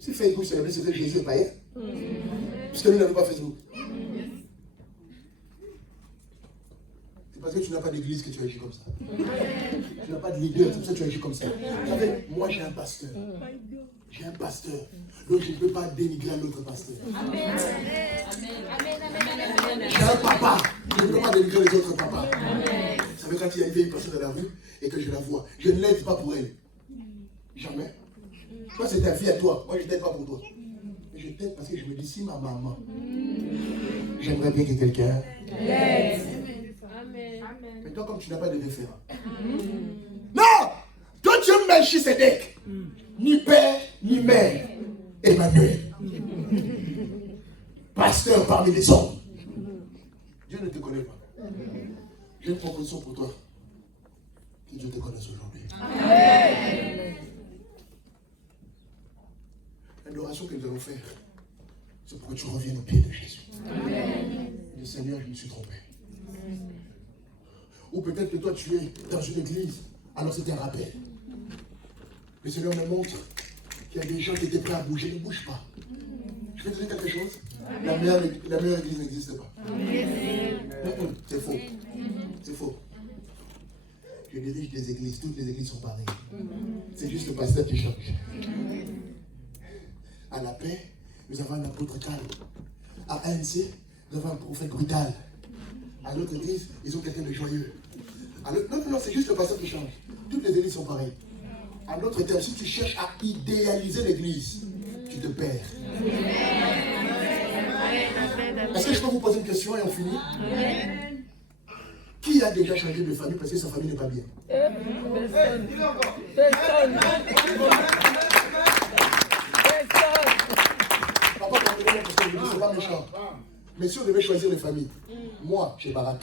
Si Facebook, c'est la Bible, c'est que Jésus est païen. Puisque nous n'avons pas Facebook. C'est parce que tu n'as pas d'église que tu agis comme ça. Tu n'as pas de leader, c'est pour ça que tu agis comme ça. Vous savez, moi j'ai un pasteur. J'ai un pasteur. Donc je ne peux pas dénigrer un autre pasteur. J'ai un papa. Je ne peux pas dénigrer les autres papas. Vous savez, quand il y a une vieille personne dans la rue et que je la vois, je ne l'aide pas pour elle. Jamais. Toi, c'est ta fille à toi. Moi, je ne t'aide pas pour toi. Mais je t'aide parce que je me dis, si ma maman, j'aimerais bien que quelqu'un l'aide. Mais toi, comme tu n'as pas de référent. Non! Toi, tu es Melchisedec. Ni père, ni mère. Emmanuel. Pasteur parmi les hommes. Dieu ne te connaît pas. J'ai une proposition pour toi. Que Dieu te connaisse aujourd'hui. Amen. L'adoration que nous allons faire, c'est pour que tu reviennes au pied de Jésus. Amen. Le Seigneur, je me suis trompé. Amen. Ou peut-être que toi, tu es dans une église, alors c'est un rappel. Le Seigneur me montre qu'il y a des gens qui étaient prêts à bouger, ne bouge pas. Je vais te dire quelque chose. La meilleure église n'existe pas. C'est faux. C'est faux. Je dirige des églises, toutes les églises sont pareilles. C'est juste le pasteur qui change. À la paix, nous avons un apôtre calme. À ANC, nous avons un prophète brutal. À l'autre église, ils ont quelqu'un de joyeux. Non, c'est juste le pasteur qui change. Toutes les églises sont pareilles. En d'autres termes, si tu cherches à idéaliser l'église, tu te perds. Est-ce que je peux vous poser une question et on finit? Qui a déjà changé de famille parce que sa famille n'est pas bien? Personne. Papa, pardonnez-moi parce que je dis, c'est pas méchant. Mais si on devait choisir les familles, moi, chez Barack.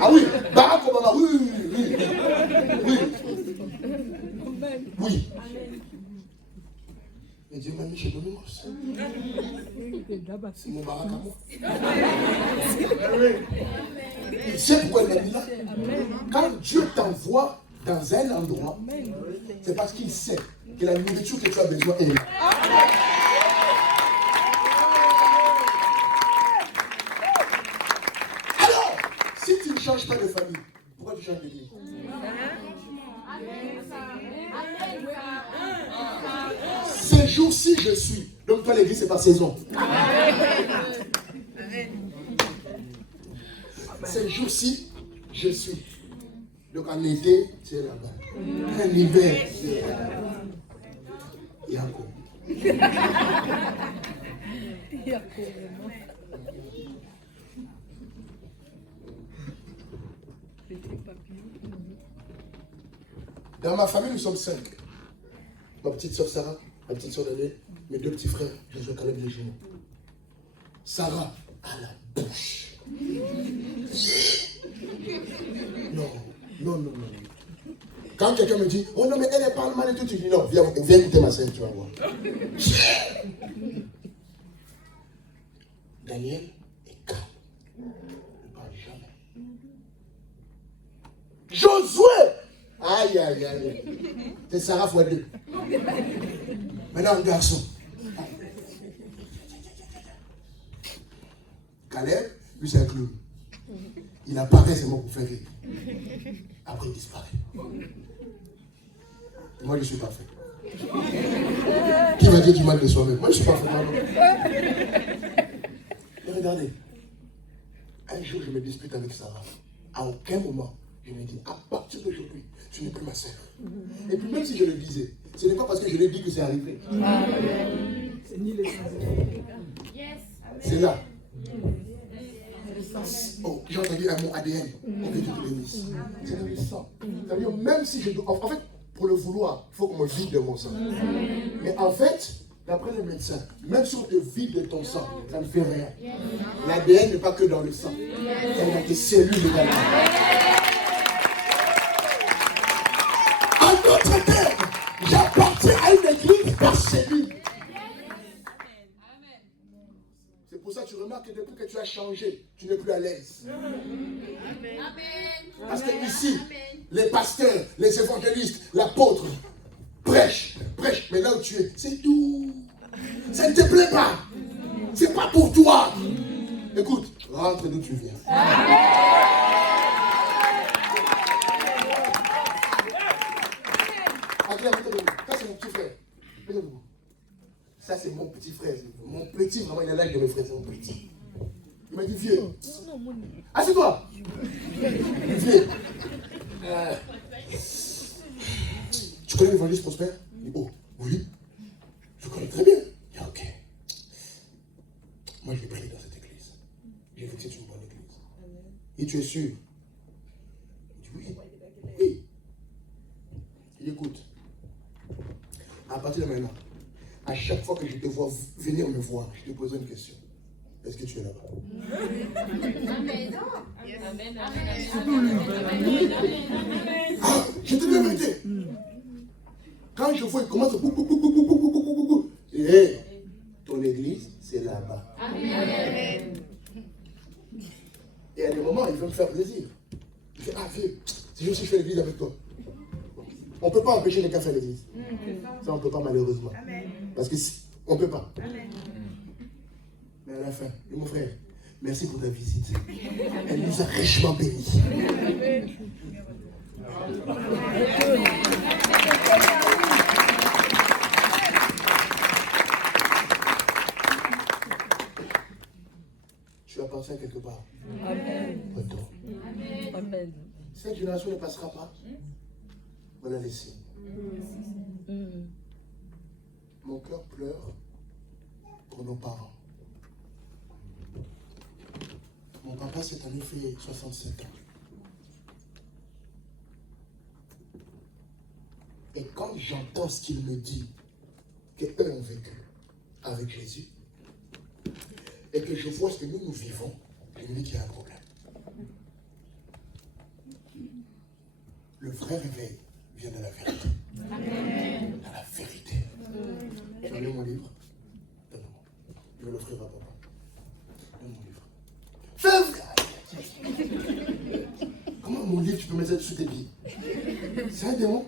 Ah oui, Barack Obama, oui. Et Dieu m'a mis chez Domingos. C'est mon Barack à moi. Il sait pourquoi il m'a mis là. Quand Dieu t'envoie dans un endroit, c'est parce qu'il sait que la nourriture que tu as besoin est là. Alors, si tu ne changes pas de famille, pourquoi tu changes d'église? Ces jours-ci, je suis. Donc toi, l'église, c'est par saison. Ces jours-ci, je suis. Donc en été, c'est là-bas. En hiver, c'est là-bas. Yako. Dans ma famille, nous sommes 5. Ma petite soeur Sarah, ma petite soeur Daniel, mes 2 petits frères, Josué Caleb les jumeaux. Sarah a la bouche. Non. Quand quelqu'un me dit, oh non, mais elle parle mal et tout, tu dis non, viens écouter ma scène, tu vas voir. Daniel est calme. Il ne parle jamais. Josué a Aïe, aïe, aïe. C'est Sarah fois 2. Maintenant, un garçon. Caleb, lui, c'est un clown. Il apparaît seulement pour faire rire. Après, il disparaît. Moi, je suis parfait. Qui va dire du mal de soi-même? Moi, je suis parfait. Mais regardez. Un jour, je me dispute avec Sarah. À aucun moment, je me dis, à partir d'aujourd'hui, tu n'es plus ma sœur. Et puis même si je le disais, ce n'est pas parce que je l'ai dit que c'est arrivé. C'est là. Oh, j'ai entendu un mot ADN. On veut que tu bénisses. C'est dans le sang. C'est-à-dire, même si je dois. En fait, pour le vouloir, il faut qu'on me vide de mon sang. Mais en fait, d'après le médecin, même si on te vide de ton sang, ça ne fait rien. L'ADN n'est pas que dans le sang. Il y a des cellules également. En d'autres termes, j'appartiens à une église par cellule. C'est pour ça que tu remarques que depuis que tu as changé, tu n'es plus à l'aise. Parce que ici, les pasteurs, les évangélistes, l'apôtre, prêchent. Mais là où tu es, c'est tout. Ça ne te plaît pas. C'est pas pour toi. Écoute, rentre d'où tu viens. Ça, c'est mon petit frère. Ça, c'est mon petit frère. Mon petit, vraiment, il a l'âge de mes frères, c'est mon petit. Il m'a dit, vieux. Assieds-toi. Vieux. Tu connais l'évangéliste Prosper? Il dit, oh, oui. Je connais très bien. Il dit, ok. Moi, je vais prier dans cette église. J'ai vu que c'est une bonne église. Et tu es sûr? Il dit, oui. Oui. Il dit, écoute. À partir de maintenant, à chaque fois que je te vois venir me voir, je te poserai une question. Est-ce que tu es là-bas? Amen. Ah, je te dis la vérité. Quand je vois, il commence à et ton église, c'est là-bas. Amen. Et à des moments, il veut me faire plaisir. Il fait, ah vieux, si je fais l'église avec toi. On ne peut pas empêcher les gars de faire l'église. Ça, on ne peut pas malheureusement. Amen. Parce que on ne peut pas. Amen. Mais à la fin, mon frère, merci pour ta visite. Elle nous a richement bénis. Tu appartiens quelque part. Amen. Amen. Cette génération ne passera pas. On l'a laissé. Mon cœur pleure pour nos parents. Mon papa cette année fait 67 ans. Et quand j'entends ce qu'il me dit, qu'eux ont vécu avec Jésus, et que je vois ce que nous vivons, je me dis qu'il y a un problème. Le vrai réveil vient de la vérité. Amen. De la vérité. Tu as lu mon livre? Donne-moi. Je vais l'offrir à papa. Donne mon livre. Comment mon livre, tu peux mettre ça sous tes pieds? C'est un démon.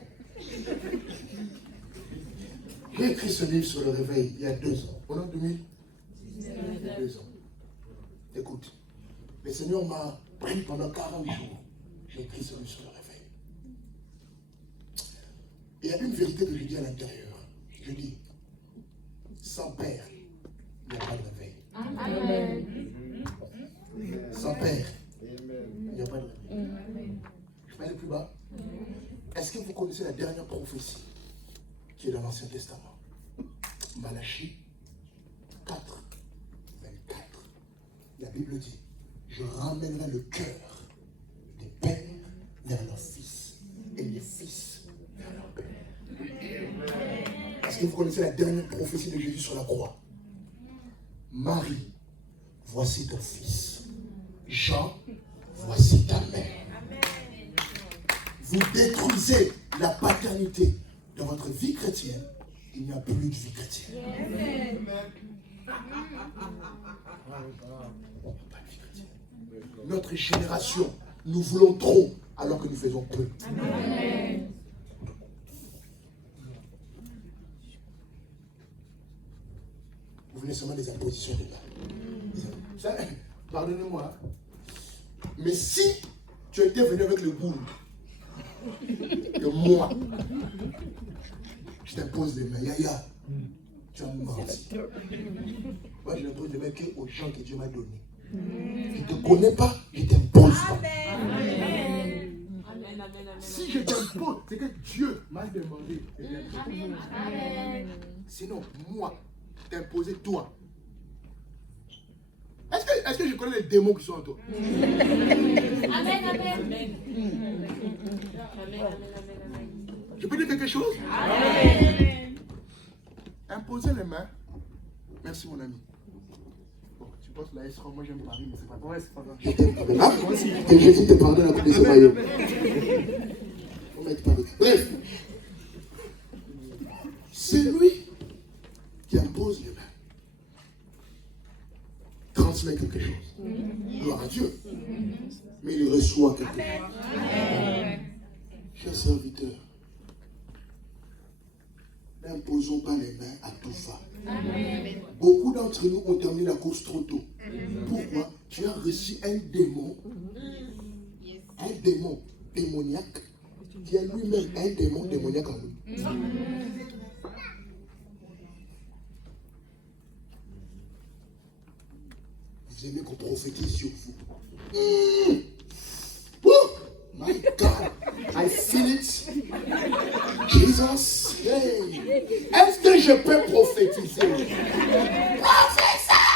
J'ai écrit ce livre sur le réveil il y a 2 ans. Pendant 2000? 2 ans. Écoute, le Seigneur m'a pris pendant 40 jours. J'ai écrit ce livre sur le réveil. Il y a une vérité que je dis à l'intérieur. Je dis, sans père, il n'y a pas de réveil. Amen. Sans père, il n'y a pas de réveil. Je vais aller plus bas. Est-ce que vous connaissez la dernière prophétie qui est dans l'Ancien Testament? Malachie 4, 24. La Bible dit, je ramènerai le cœur des pères vers leurs fils et les fils vers leurs pères. Est-ce que vous connaissez la dernière prophétie de Jésus sur la croix? Marie, voici ton fils. Jean, voici ta mère. Vous détruisez la paternité dans votre vie chrétienne, il n'y a plus de vie chrétienne. Notre génération, nous voulons trop alors que nous faisons peu. Amen. Vous venez seulement des impositions de là. Pardonnez-moi. Mais si tu étais venu avec le goût de moi, je t'impose les mains. Yaya, tu as menti. Moi, je n'impose les mains qu'aux gens que Dieu m'a donnés. Je ne te connais pas, je t'impose pas. Amen. Si je t'impose, c'est que Dieu m'a demandé. Amen. Sinon, moi, t'imposer toi. Est-ce que je connais les démons qui sont en toi? Amen, amen. Je peux dire quelque chose? Amen. Imposer les mains. Merci mon ami. Bon, tu penses là, moi j'aime Paris, mais c'est pas vrai, c'est pas grave. Je t'aime quand même. Ah, moi aussi. Que Jésus te pardonne à côté de ce maillot. On va être Paris. Bref. C'est lui qui impose les mains. Transmet quelque chose. Gloire à Dieu. Mais il reçoit quelque chose. Chers serviteurs, n'imposons pas les mains à tout va. Beaucoup d'entre nous ont terminé la course trop tôt. Pourquoi? Tu as reçu un démon démoniaque, qui est lui-même un démon démoniaque en nous. Vous aimez qu'on prophétise sur vous. Oh my God, I feel it. Jesus, hey. Est-ce que je peux prophétiser? Professeur!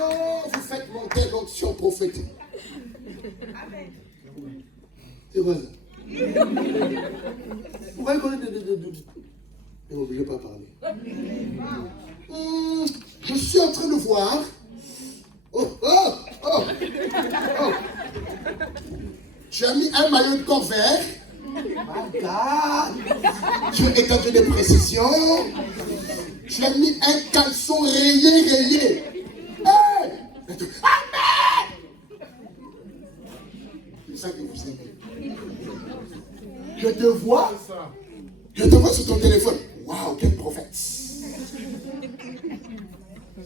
Oh, vous faites monter l'onction prophétique. Amen. C'est quoi ça? Vous voyez qu'on est ne m'obligez pas à parler. Je suis en train de voir. Tu as mis un maillot de corps vert. My God. Tu es en train de précision. Tu as mis un caleçon rayé. Hey! Amen! C'est ça que vous aimez. Je te vois sur ton téléphone. Waouh, quel prophète!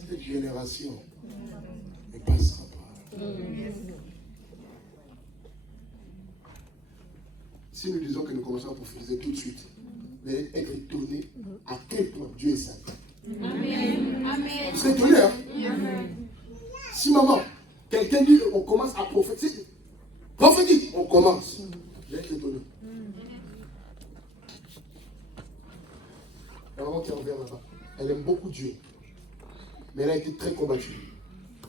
Cette génération ne passera pas. Si nous disons que nous commençons à prophétiser tout de suite, vous allez être étonnés à quel point Dieu est saint. Amen. Vous serez étonnés, hein? Si maman, quelqu'un dit on commence à prophétiser, prophétise, on commence. Vous allez être étonnés. La maman qui est envers là-bas, elle aime beaucoup Dieu. Mais elle a été très combattue.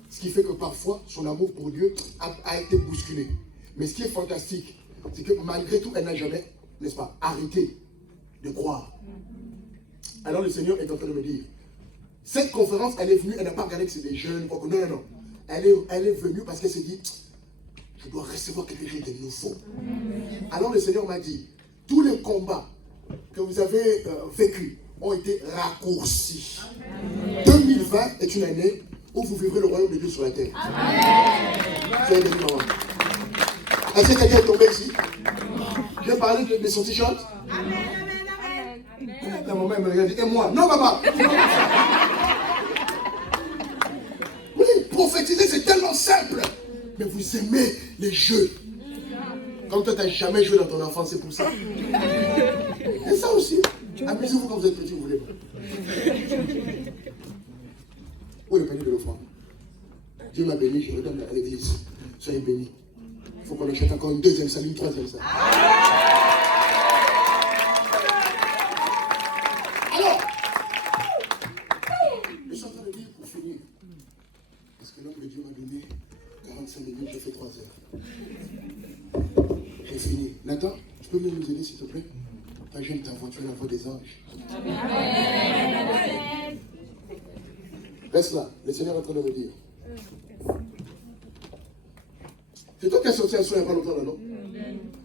Ce qui fait que parfois, son amour pour Dieu a été bousculé. Mais ce qui est fantastique, c'est que malgré tout, elle n'a jamais, n'est-ce pas, arrêté de croire. Alors le Seigneur est en train de me dire, cette conférence, elle est venue, elle n'a pas regardé que c'est des jeunes. Non. Elle est venue parce qu'elle s'est dit, je dois recevoir quelque chose de nouveau. Alors le Seigneur m'a dit, tous les combats que vous avez vécus ont été raccourcis. 2020 est une année où vous vivrez le royaume de Dieu sur la terre. Soyez bénis, maman. Est-ce que quelqu'un est tombé ici? Je vais parler de son t-shirt. La maman elle me regarde et dit, et moi? Non, maman. Oui, prophétiser c'est tellement simple. Mais vous aimez les jeux. Comme toi, tu n'as jamais joué dans ton enfance, c'est pour ça. Et ça aussi. Amusez-vous quand vous êtes petit, vous voulez pas. Où est le panier de l'offrande? Dieu m'a béni, je redonne à l'église. Soyez bénis. Il faut qu'on achète encore une deuxième salle, une troisième salle. Alors, je suis en train de dire pour finir. Parce que l'homme de Dieu m'a donné 45 minutes, j'ai fait 3 heures. J'ai fini. Nathan, tu peux nous aider s'il te plaît? J'aime ta voix, tu es la voix des anges. Amen. Reste là, le Seigneur est en train de me dire. C'est toi qui as sorti un son il n'y a pas longtemps là, non?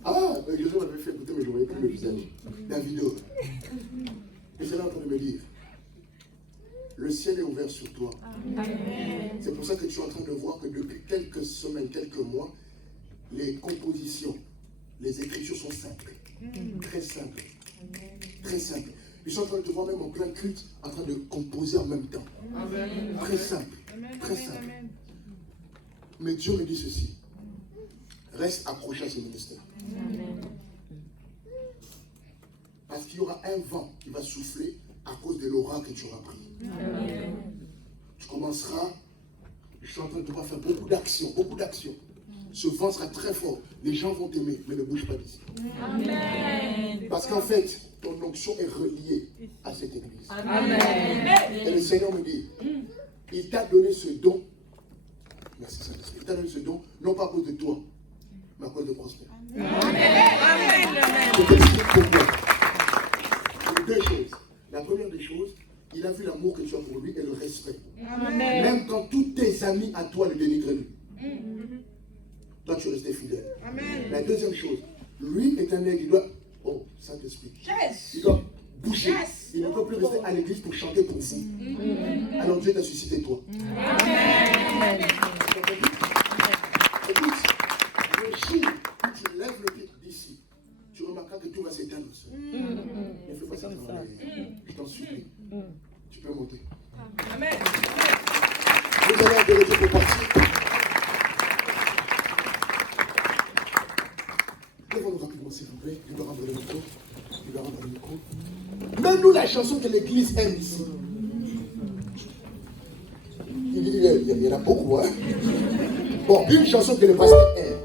Ah, Jésus m'avait fait écouter, mais je ne voyais plus le visage. La vidéo. Le Seigneur est en train de me dire. Le ciel est ouvert sur toi. C'est pour ça que tu es en train de voir que depuis quelques semaines, quelques mois, les compositions, les écritures sont simples. Très simples. Très simples. Ils sont en train de te voir même en plein culte, en train de composer en même temps. Amen. Très simple. Très simple. Mais Dieu me dit ceci. Reste accroché à ce ministère. Amen. Parce qu'il y aura un vent qui va souffler à cause de l'aura que tu auras pris. Amen. Tu commenceras, je suis en train de te faire beaucoup d'actions, beaucoup d'actions. Ce vent sera très fort. Les gens vont t'aimer, mais ne bouge pas d'ici. Amen. Parce qu'en fait, ton onction est reliée à cette église. Amen. Et le Seigneur me dit, il t'a donné ce don. Merci Saint-Esprit. Il t'a donné ce don, non pas à cause de toi, mais à cause de Prosper. Amen. Je t'explique pourquoi. Deux choses. La première des choses, il a vu l'amour que tu as pour lui et le respect. Amen. Même quand tous tes amis à toi le dénigraient lui. Toi, tu restais fidèle. Amen. La deuxième chose, lui est un aigle, il doit... Oh, Saint-Esprit. Yes. Il doit bouger. Yes. Il ne peut plus rester à l'église pour chanter pour vous. Alors Dieu t'a suscité toi. Amen. Écoute, le jour où tu lèves le pied d'ici, tu remarqueras que tout va s'éteindre. Ne fais pas ça. Je t'en supplie. Tu peux monter. Amen. Vous allez arrêter pour partir. Lève-nous rapidement, s'il vous plaît. Il doit rendre le micro. Il doit rendre le micro. Mets-nous la chanson que l'église aime ici. Il y en a beaucoup, hein. Bon, une chanson que le pasteur aime.